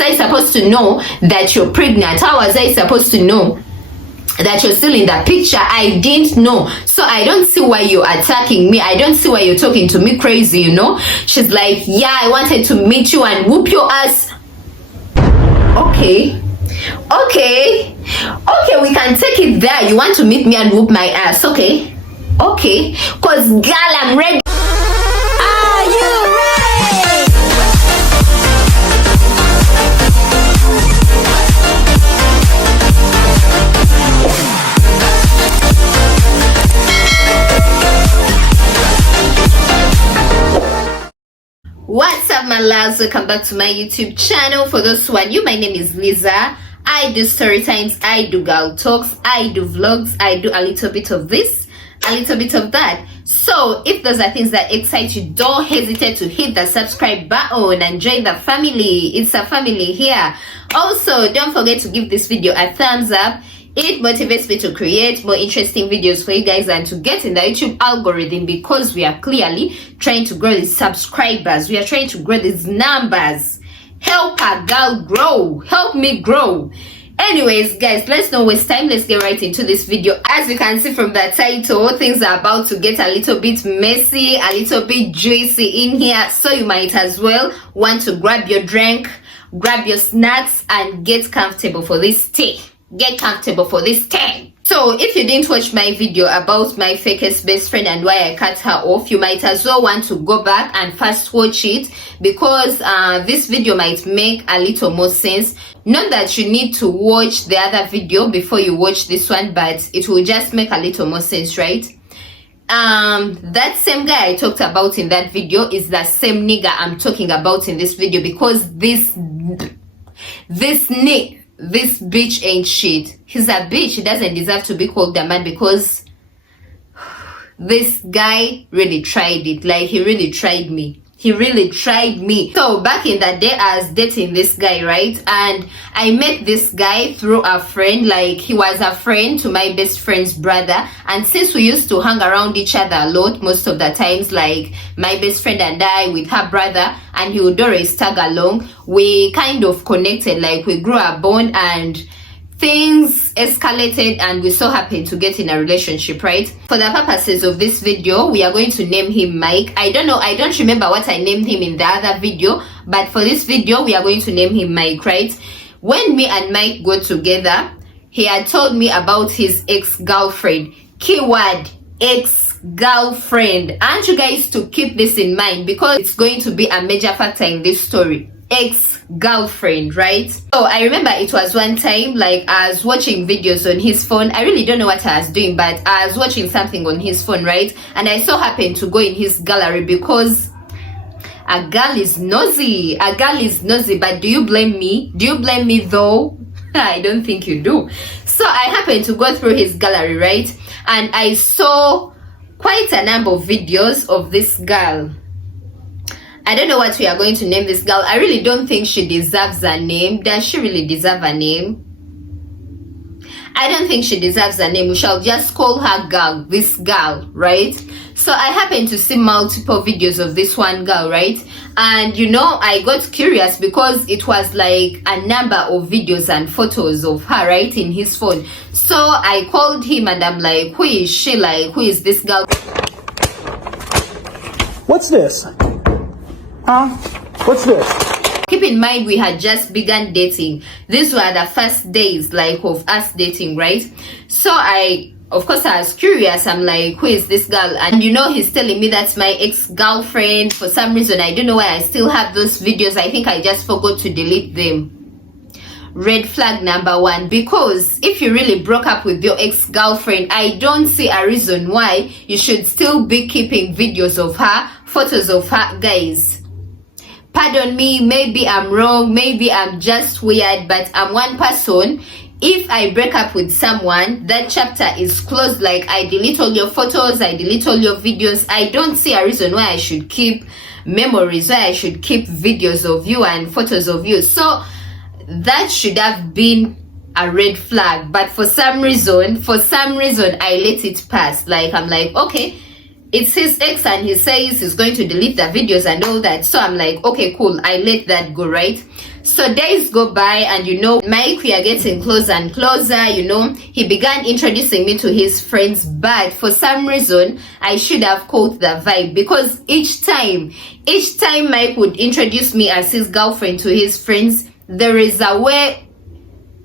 was I supposed to know that you're pregnant? How was I supposed to know that you're still in that picture? I didn't know. So I don't see why you're attacking me. I don't see why you're talking to me crazy, you know. She's like, yeah, I wanted to meet you and whoop your ass. Okay, we can take it there. You want to meet me and whoop my ass? Okay, cause girl, I'm ready. Are you ready? What's up, my loves? Welcome back to my YouTube channel. For those who are new, my name is Lisa. I do story times, I do girl talks, I do vlogs, I do a little bit of this, a little bit of that. So if those are things that excite you, don't hesitate to hit the subscribe button and join the family. It's a family here. Also, don't forget to give this video a thumbs up. It motivates me to create more interesting videos for you guys and to get in the YouTube algorithm, because we are clearly trying to grow these subscribers. We are trying to grow these numbers. Help a girl grow. Help me grow. Anyways, guys, let's not waste time. Let's get right into this video. As you can see from the title, things are about to get a little bit messy, a little bit juicy in here. So you might as well want to grab your drink, grab your snacks, and get comfortable for this tea. Get comfortable for this tea. So if you didn't watch my video about my fakest best friend and why I cut her off, you might as well want to go back and fast watch it, because this video might make a little more sense. Not that you need to watch the other video before you watch this one, but it will just make a little more sense, right? That same guy I talked about in that video is the same nigga I'm talking about in this video, because this bitch ain't shit. He's a bitch. He doesn't deserve to be called a man, because this guy really tried it. Like, he really tried me. He really tried me. So back in the day, I was dating this guy, right? And I met this guy through a friend. Like, he was a friend to my best friend's brother. And since we used to hang around each other a lot, most of the times, like my best friend and I with her brother, and he would always tag along, we kind of connected. Like, we grew a bond and things escalated, and we so happened to get in a relationship, right? For the purposes of this video, we are going to name him Mike. I don't remember what I named him in the other video, but for this video, we are going to name him Mike, right? When me and Mike got together, he had told me about his ex-girlfriend. Keyword, ex-girlfriend. I want you guys to keep this in mind, because it's going to be a major factor in this story. Ex-girlfriend, right? So I remember it was one time, like, I was watching videos on his phone. I really don't know what I was doing, but I was watching something on his phone, right? And I so happened to go in his gallery, because a girl is nosy. A girl is nosy. But do you blame me? Do you blame me though? I don't think you do. So I happened to go through his gallery, right? And I saw quite a number of videos of this girl. I don't know what we are going to name this girl. I really don't think she deserves a name. Does she really deserve a name? I don't think she deserves a name. We shall just call her girl, this girl, right? So I happened to see multiple videos of this one girl, right? And you know, I got curious, because it was like a number of videos and photos of her, right, in his phone. So I called him and I'm like, who is she? Like, who is this girl? What's this? Huh? What's this? Keep in mind, we had just begun dating. These were the first days, like, of us dating, right? So of course, I was curious. I'm like, who is this girl? And you know, he's telling me that's my ex-girlfriend. For some reason, I don't know why I still have those videos. I think I just forgot to delete them. Red flag number one, because if you really broke up with your ex-girlfriend, I don't see a reason why you should still be keeping videos of her, photos of her, guys. Pardon me, maybe I'm wrong, maybe I'm just weird, but I'm one person. If I break up with someone, that chapter is closed. Like, I delete all your photos, I delete all your videos. I don't see a reason why I should keep memories, why I should keep videos of you and photos of you. So that should have been a red flag, but for some reason I let it pass. Like, I'm like, okay, it's his ex and he says he's going to delete the videos and all that. So I'm like, okay, cool, I let that go, right? So days go by, and Mike, we are getting closer and closer. He began introducing me to his friends, but for some reason I should have caught the vibe, because each time Mike would introduce me as his girlfriend to his friends, there is a way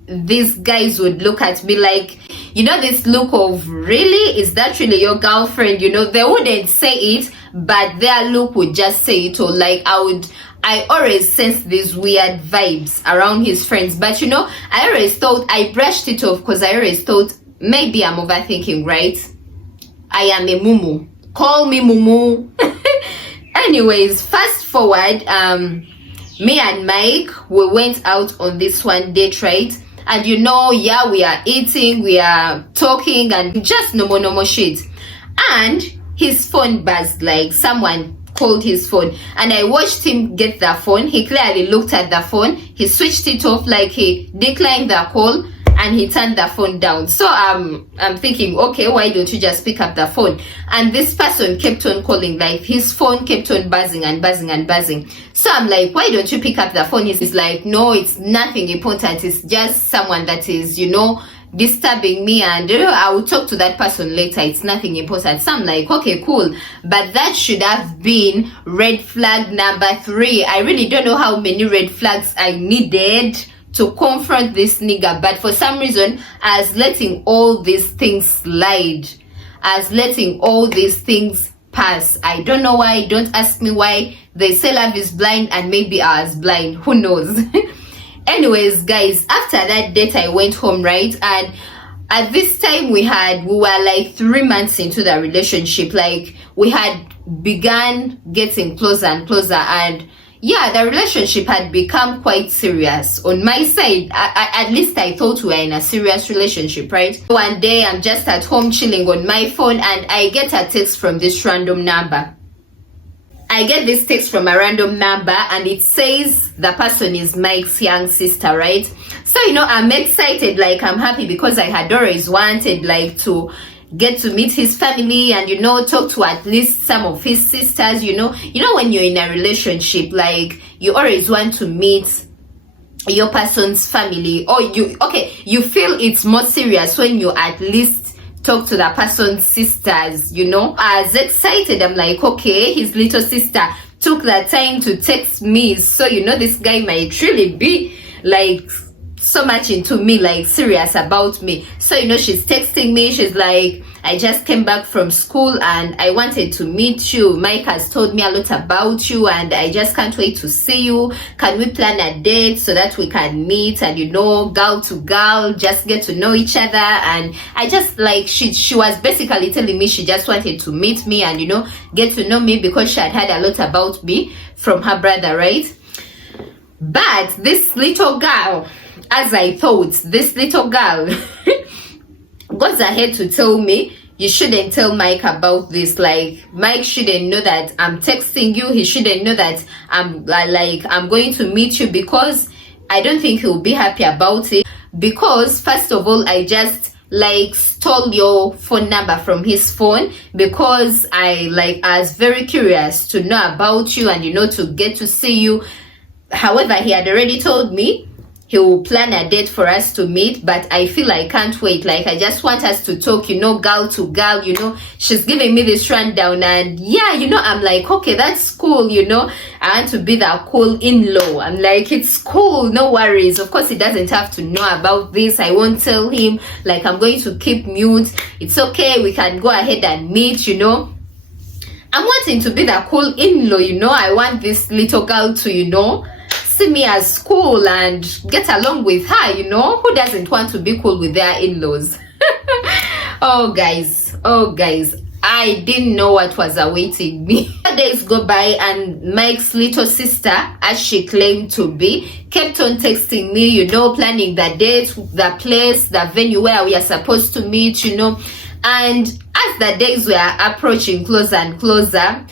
these guys would look at me, like, this look of, really, is that really your girlfriend? They wouldn't say it, but their look would just say it. Or like, I always sense these weird vibes around his friends, but I always thought, I brushed it off, because I always thought maybe I'm overthinking, right? I am a mumu, call me mumu. Anyways, fast forward, me and Mike, we went out on this one date, right? And we are eating, we are talking, and just normal shit. And his phone buzzed, like someone called his phone, and I watched him get the phone. He clearly looked at the phone, he switched it off, like he declined the call, and he turned the phone down. So I'm thinking, okay, why don't you just pick up the phone? And this person kept on calling, like his phone kept on buzzing and buzzing and buzzing. So I'm like, why don't you pick up the phone? He's like, no, it's nothing important, it's just someone that is disturbing me, and I will talk to that person later, it's nothing important. So I'm like, okay, cool. But that should have been red flag number 3. I really don't know how many red flags I needed to confront this nigga, but for some reason I was letting all these things slide. I was letting all these things pass. I don't know why. Don't ask me why. They say love is blind, and maybe I was blind, who knows. Anyways, guys, after that date I went home, right? And at this time we were like 3 months into the relationship. Like, we had begun getting closer and closer, and yeah, the relationship had become quite serious on my side. At least I thought we were in a serious relationship, right? One day I'm just at home chilling on my phone, and I get a text from this random number. I get this text from a random number, and it says the person is Mike's young sister, right? So I'm excited, like I'm happy, because I had always wanted like to get to meet his family and talk to at least some of his sisters. When you're in a relationship, like, you always want to meet your person's family, or you feel it's more serious when you at least talk to the person's sisters. I was excited. I'm like, okay, his little sister took the time to text me, so this guy might really be like so much into me, like serious about me. So she's texting me, she's like, I just came back from school and I wanted to meet you. Mike has told me a lot about you and I just can't wait to see you. Can we plan a date so that we can meet and girl to girl, just get to know each other? And I just like, she was basically telling me she just wanted to meet me and get to know me, because she had heard a lot about me from her brother, right? But this little girl, as I thought, this little girl goes ahead to tell me, you shouldn't tell Mike about this. Like, Mike shouldn't know that I'm texting you. He shouldn't know that I'm going to meet you, because I don't think he'll be happy about it. Because first of all, I just stole your phone number from his phone, because I was very curious to know about you and to get to see you. However, he had already told me he will plan a date for us to meet, but I feel I can't wait. Like, I just want us to talk, girl to girl. She's giving me this rundown, and yeah, I'm like, okay, that's cool. I want to be the cool in-law. I'm like, it's cool, no worries. Of course, he doesn't have to know about this. I won't tell him. Like, I'm going to keep mute. It's okay, we can go ahead and meet. I'm wanting to be the cool in-law. I want this little girl to see me as cool and get along with her. Who doesn't want to be cool with their in-laws? oh guys, I didn't know what was awaiting me. Days go by and Mike's little sister, as she claimed to be, kept on texting me, planning the date, the place, the venue where we are supposed to meet, and as the days were approaching closer and closer,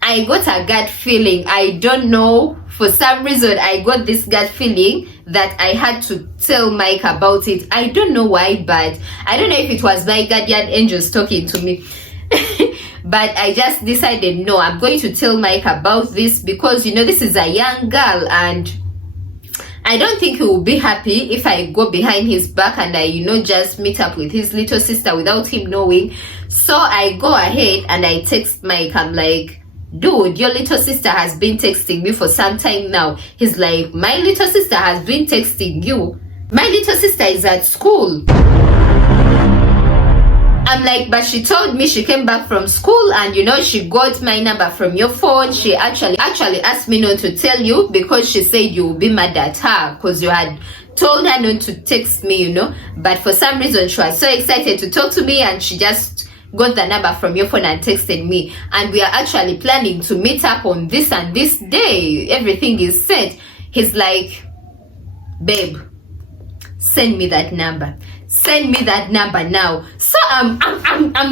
I got a gut feeling. I don't know, for some reason I got this gut feeling that I had to tell Mike about it. I don't know why, but I don't know if it was my guardian angels talking to me. But I just decided, no, I'm going to tell Mike about this because, you know, this is a young girl and I don't think he will be happy if I go behind his back and I, you know, just meet up with his little sister without him knowing. So I go ahead and I text Mike. I'm like, dude, your little sister has been texting me for some time now. He's like, my little sister has been texting you? My little sister is at school. I'm like, but she told me she came back from school and, you know, she got my number from your phone. She actually asked me not to tell you because she said you will be mad at her because you had told her not to text me, you know. But for some reason, she was so excited to talk to me and she just got the number from your phone and texted me. And we are actually planning to meet up on this and this day. Everything is set. He's like, babe, send me that number. Send me that number now. So I'm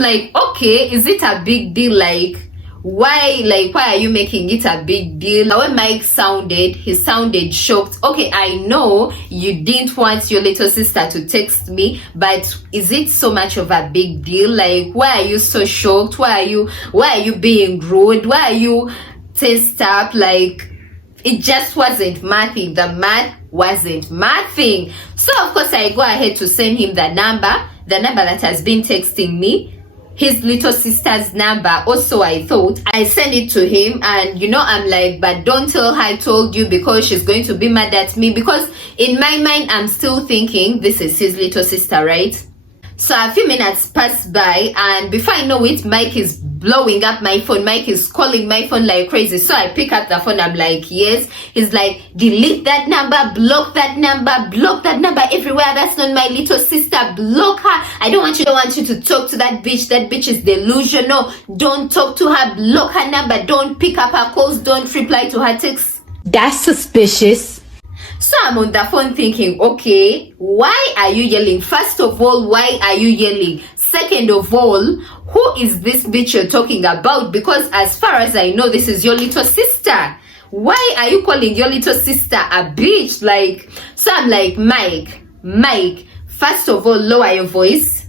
like, okay, is it a big deal? Like, why are you making it a big deal? When Mike he sounded shocked. Okay, I know you didn't want your little sister to text me, but is it so much of a big deal? Like, why are you so shocked? Why are you being rude? Why are you tensed up? Like, it just wasn't my thing. The math wasn't my thing. So of course I go ahead to send him the number that has been texting me, his little sister's number. Also, I thought I send it to him and, you know, I'm like, but don't tell her I told you because she's going to be mad at me, because in my mind I'm still thinking this is his little sister, right? So a few minutes pass by and before I know it, Mike is blowing up my phone. Mike is calling my phone like crazy. So I pick up the phone. I'm like, yes. He's like, delete that number, block that number everywhere. That's not my little sister. Block her. I don't want you to talk to that bitch. That bitch is delusional. Don't talk to her. Block her number. Don't pick up her calls. Don't reply to her texts. That's suspicious. So I'm on the phone thinking, okay, why are you yelling? First of all, why are you yelling? Second of all, who is this bitch you're talking about? Because as far as I know, this is your little sister. Why are you calling your little sister a bitch? Like, so I'm like, Mike, first of all, lower your voice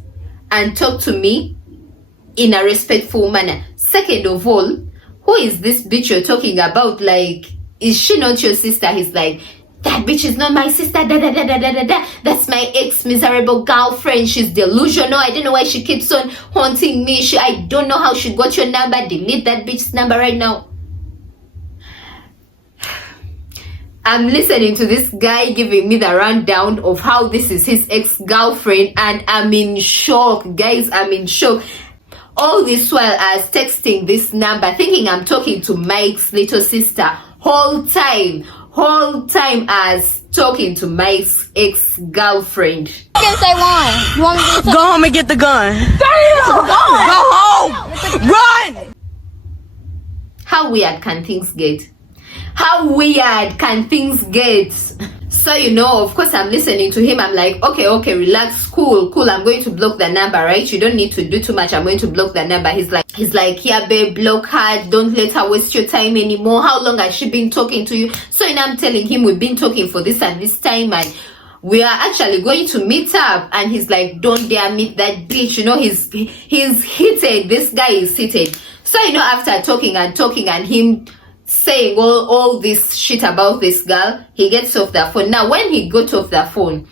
and talk to me in a respectful manner. Second of all, who is this bitch you're talking about? Like, is she not your sister? He's like, that bitch is not my sister. That's my ex-miserable girlfriend. She's delusional. I don't know why she keeps on haunting me. I don't know how she got your number. Delete that bitch's number right now. I'm listening to this guy giving me the rundown of how this is his ex-girlfriend and I'm in shock. Guys, I'm in shock. All this while I was texting this number thinking I'm talking to Mike's little sister. Whole time I was talking to Mike's ex-girlfriend. Yes, I won. You want me to go home and get the gun. Damn! Go home! Run! How weird can things get? How weird can things get? So, you know, of course I'm listening to him. I'm like, okay, relax, cool. I'm going to block the number, right? You don't need to do too much. I'm going to block the number. He's like, yeah, babe, block her. Don't let her waste your time anymore. How long has she been talking to you? So, you know, I'm telling him we've been talking for this and this time and we are actually going to meet up. And he's like, don't dare meet that bitch. You know, he's heated. This guy is heated. So, you know, after talking and him saying all this shit about this girl, he gets off the phone. Now when he got off the phone,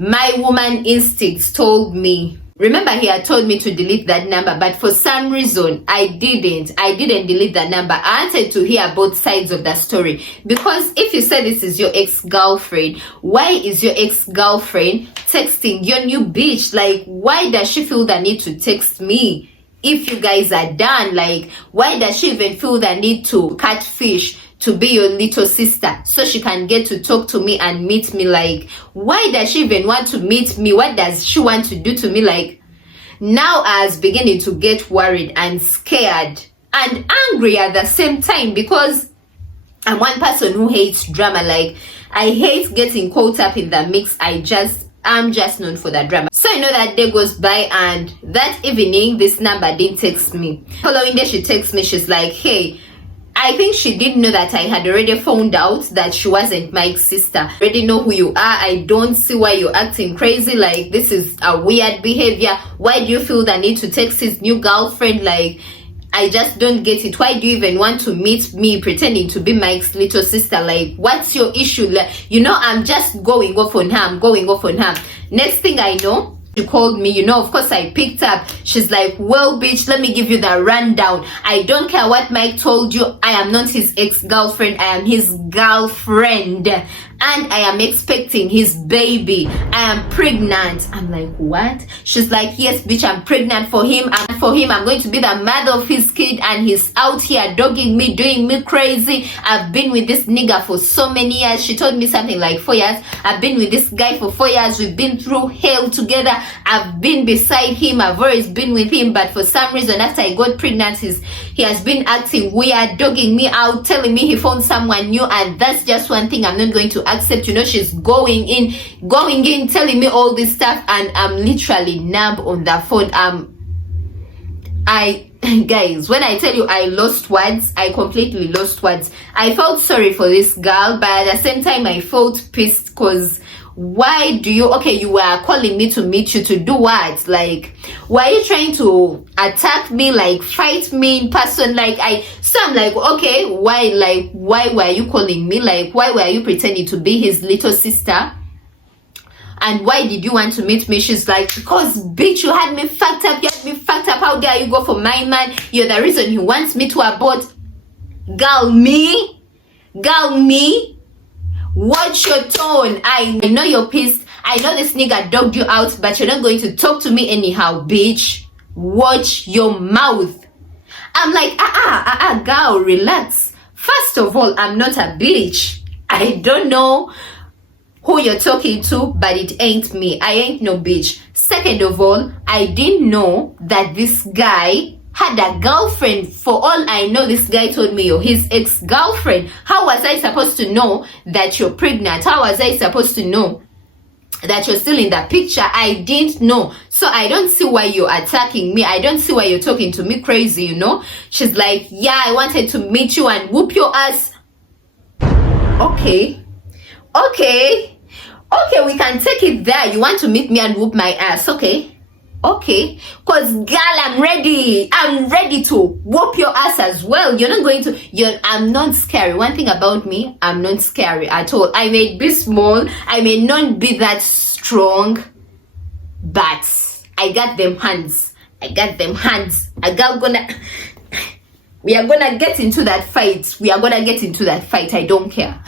my woman instincts told me, remember he had told me to delete that number, but for some reason I didn't delete the number. I wanted to hear both sides of the story, because if you say this is your ex-girlfriend, why is your ex-girlfriend texting your new bitch? Like, why does she feel the need to text me? If you guys are done, like, why does she even feel the need to catfish to be your little sister so she can get to talk to me and meet me? Like, why does she even want to meet me? What does she want to do to me? Like, now I was beginning to get worried and scared and angry at the same time, because I'm one person who hates drama. Like, I hate getting caught up in the mix. I'm just known for that drama. So you know, that day goes by and that evening this number didn't text me. Following day she texts me. She's like, hey, I think she didn't know that I had already found out that she wasn't Mike's sister. I already know who you are. I don't see why you're acting crazy. Like, this is a weird behavior. Why do you feel the need to text his new girlfriend? Like, I just don't get it. Why do you even want to meet me pretending to be Mike's little sister? Like, what's your issue? Like, you know, I'm just going off on her. Next thing I know, she called me, you know, of course I picked up. She's like, well, bitch, let me give you the rundown. I don't care what Mike told you. I am not his ex-girlfriend. I am his girlfriend. And I am expecting his baby. I am pregnant. I'm like, what? She's like, yes, bitch, I'm pregnant for him. I'm going to be the mother of his kid. And he's out here dogging me, doing me crazy. I've been with this nigga for so many years. She told me something like 4 years. I've been with this guy for 4 years. We've been through hell together. I've been beside him. I've always been with him. But for some reason, after I got pregnant, he has been acting weird, dogging me out, telling me he found someone new. And that's just one thing I'm not going to accept. You know, she's going in, telling me all this stuff, and I'm literally numb on the phone. Guys, when I tell you I lost words, I completely lost words. I felt sorry for this girl, but at the same time I felt pissed, because why do you, okay, you were calling me to meet you to do what? Like, why are you trying to attack me, like fight me in person? Like, I'm like, okay, why were you calling me? Like, why were you pretending to be his little sister? And why did you want to meet me? She's like, because bitch, you had me fucked up. How dare you go for my man? You're the reason he wants me to abort. Girl, me, watch your tone. I know you're pissed. I know this nigga dogged you out, but you're not going to talk to me anyhow, bitch. Watch your mouth. I'm like, girl, relax. First of all, I'm not a bitch. I don't know who you're talking to, but it ain't me. I ain't no bitch. Second of all, I didn't know that this guy had a girlfriend. For all I know, this guy told me you're his ex-girlfriend. How was I supposed to know that you're pregnant? How was I supposed to know that you're still in the picture? I didn't know. So I don't see why you're attacking me. I don't see why you're talking to me crazy, you know? She's like, yeah, I wanted to meet you and whoop your ass. Okay, we can take it there. You want to meet me and whoop my ass, okay, because girl, I'm ready to whoop your ass as well. You're not going to, I'm not scary. One thing about me, I'm not scary at all. I may be small, I may not be that strong, but I got them hands. We are gonna get into that fight. I don't care.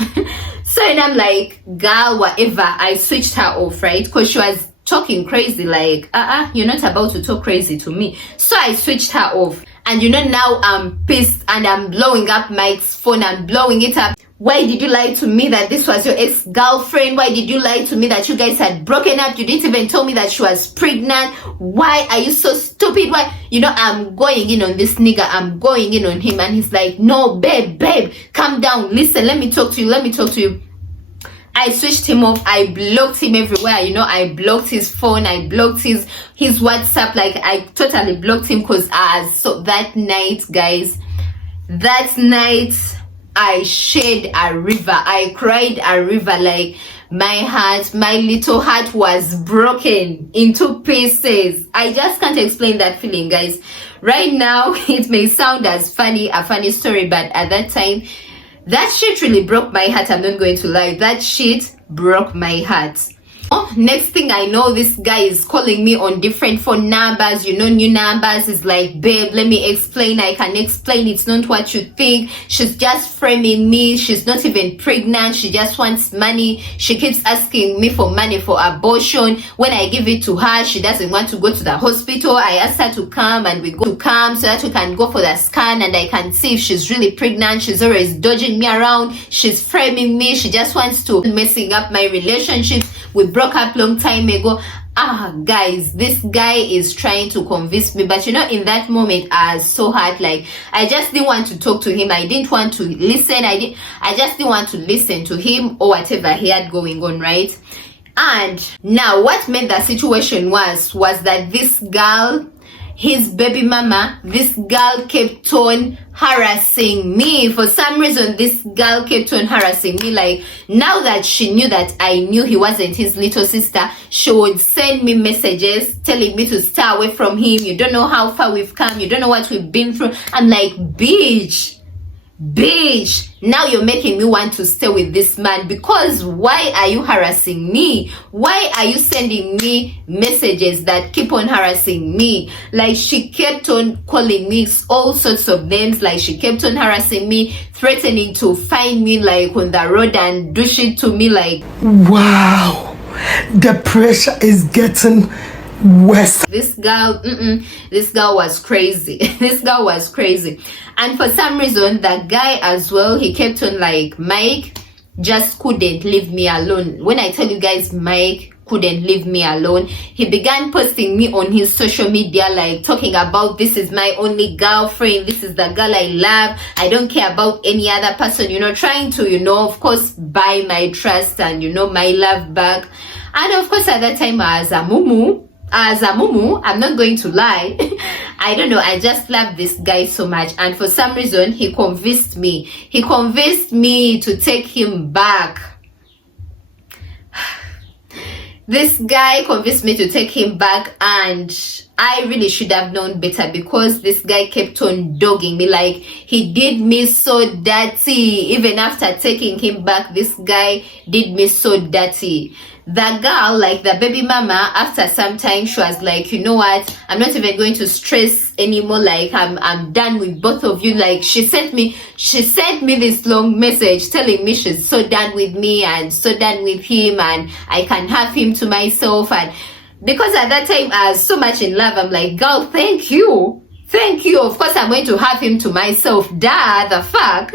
So, and I'm like, girl, whatever. I switched her off, right? Because she was talking crazy, like, you're not about to talk crazy to me. So I switched her off. And you know, now I'm pissed and I'm blowing up Mike's phone. I'm blowing it up. Why did you lie to me that this was your ex-girlfriend? Why did you lie to me that you guys had broken up? You didn't even tell me that she was pregnant. Why are you so stupid? Why? You know, I'm going in on this nigga. I'm going in on him. And he's like, no, babe, calm down. Listen, let me talk to you. I switched him off. I blocked him everywhere. You know, I blocked his phone. I blocked his WhatsApp. Like, I totally blocked him, because so that night, guys, I shed a river. I cried a river. Like, my little heart was broken into pieces. I just can't explain that feeling, guys. Right now, it may sound as a funny story, but at that time, that shit really broke my heart. I'm not going to lie. That shit broke my heart. Next thing I know, this guy is calling me on different phone numbers, you know, new numbers. Is like, babe, let me explain. I can explain. It's not what you think. She's just framing me. She's not even pregnant. She just wants money. She keeps asking me for money for abortion. When I give it to her, she doesn't want to go to the hospital. I asked her to come, and we go to come so that we can go for the scan and I can see if she's really pregnant. She's always dodging me around. She's framing me. She just wants to messing up my relationships. We broke up long time ago. Guys, this guy is trying to convince me, but you know, in that moment, I was so hard. Like, I just didn't want to talk to him. I didn't want to listen. I just didn't want to listen to him or whatever he had going on, right? And now, what made that situation was that this girl, his baby mama, this girl kept on harassing me. For some reason, this girl kept on harassing me. Like, now that she knew that I knew he wasn't his little sister, she would send me messages telling me to stay away from him. You don't know how far we've come. You don't know what we've been through. I'm like, bitch, now you're making me want to stay with this man. Because why are you harassing me? Why are you sending me messages that keep on harassing me? Like, she kept on calling me all sorts of names. Like, she kept on harassing me, threatening to find me like on the road and do shit to me. Like, Wow, the pressure is getting worse. this girl was crazy. This girl was crazy. And for some reason, that guy as well, he kept on like, Mike just couldn't leave me alone. When I tell you guys, Mike couldn't leave me alone, he began posting me on his social media, like talking about, this is my only girlfriend, this is the girl I love, I don't care about any other person, you know, trying to, you know, of course, buy my trust and, you know, my love back. And of course, at that time, as a mumu, I'm not going to lie, I don't know, I just love this guy so much. And for some reason, he convinced me to take him back. This guy convinced me to take him back, and I really should have known better, because this guy kept on dogging me. Like, he did me so dirty. Even after taking him back, this guy did me so dirty. The girl, like the baby mama, after some time, she was like, you know what, I'm not even going to stress anymore. Like, I'm done with both of you. Like, she sent me this long message telling me she's so done with me and so done with him, and I can have him to myself. And because at that time I was so much in love, I'm like, girl, thank you, of course I'm going to have him to myself. Duh, the fuck.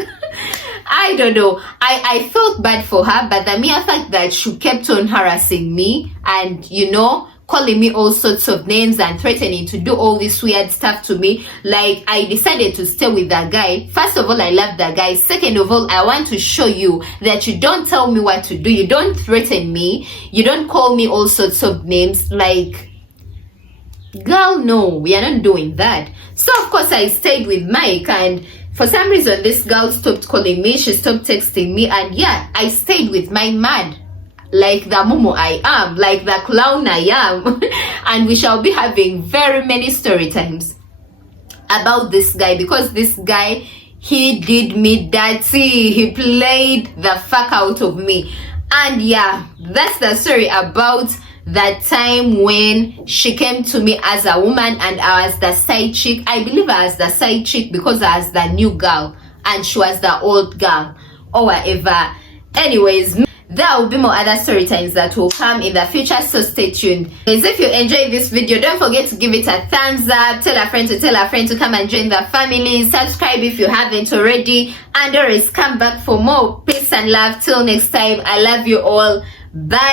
I don't know, I felt bad for her, but the mere fact that she kept on harassing me and, you know, calling me all sorts of names and threatening to do all this weird stuff to me, like, I decided to stay with that guy. First of all, I love that guy. Second of all, I want to show you that you don't tell me what to do, you don't threaten me, you don't call me all sorts of names. Like, girl, no, we are not doing that. So of course I stayed with Mike, and for some reason this girl stopped calling me, she stopped texting me, and yeah, I stayed with my man, like the mumu I am, like the clown I am. And we shall be having very many story times about this guy, because this guy, he did me dirty, he played the fuck out of me. And yeah, that's the story about that time when she came to me as a woman and I was the side chick. I believe I was the side chick because I was the new girl and she was the old girl or whatever. Anyways, there will be more other story times that will come in the future, so stay tuned. Guys, if you enjoyed this video, don't forget to give it a thumbs up, tell a friend to come and join the family, subscribe if you haven't already, and always come back for more. Peace and love. Till next time, I love you all. Bye.